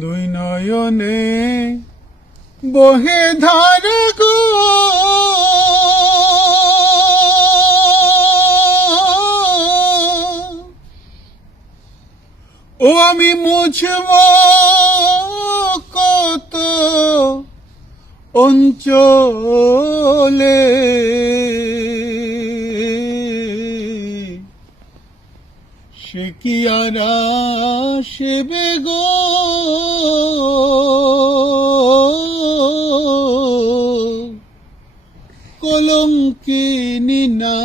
দুই নয়নে বহে ধার গো। ও আমি মুছব কত অঞ্চলে। সে কি আর আসবে গো কলঙ্কিনী না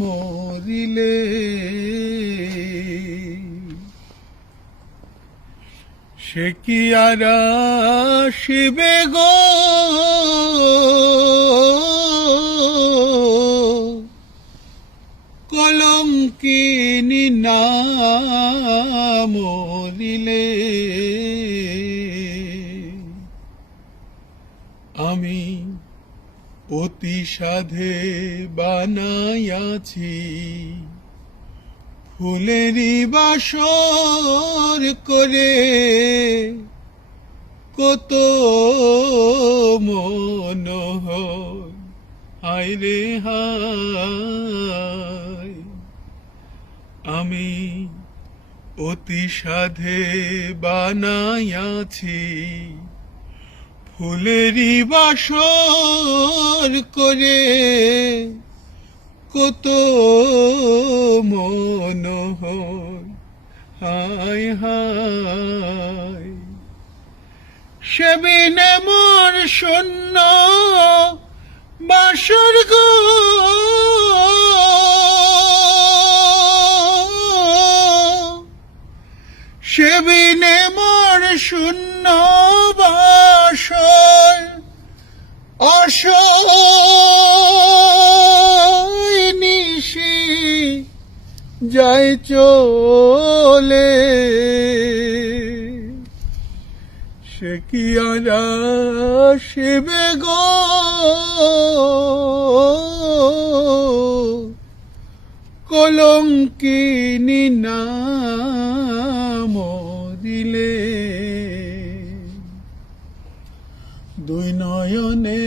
মরিলে। সে কি আর আসবে গো কলঙ্কিনী নাম আমি অতি সাধে বানাইয়াছি ফুলেরই বাসর করে। কত মনোহর হায় রে হায়। আমি অতি সাধে বানাইয়াছি ফুলেরই বাসর করে। কত মনোহর, হায় হায়। সেবিনে মোর শূন্য বাসর গো। সেবিনে মোর শূন্য বাসর। অসহায় নিশি যাই চলে। সে কি আর শিবে গো? কলঙ্কিনী নাম নয়নে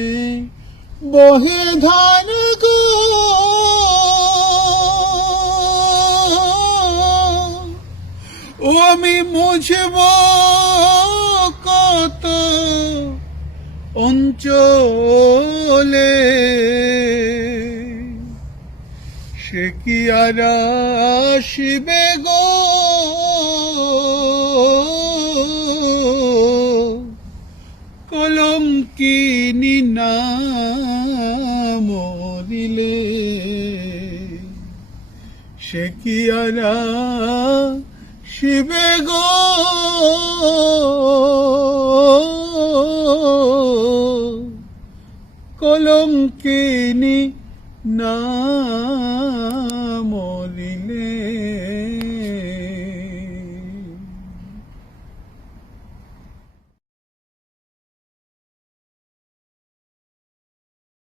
বহে ধান আমি মুছব কত অঞ্চলে। সে কি আর আসিবে গো? কলঙ্কিনী নাম দিলে সে কি আর শিবে গো? কলঙ্কিনী না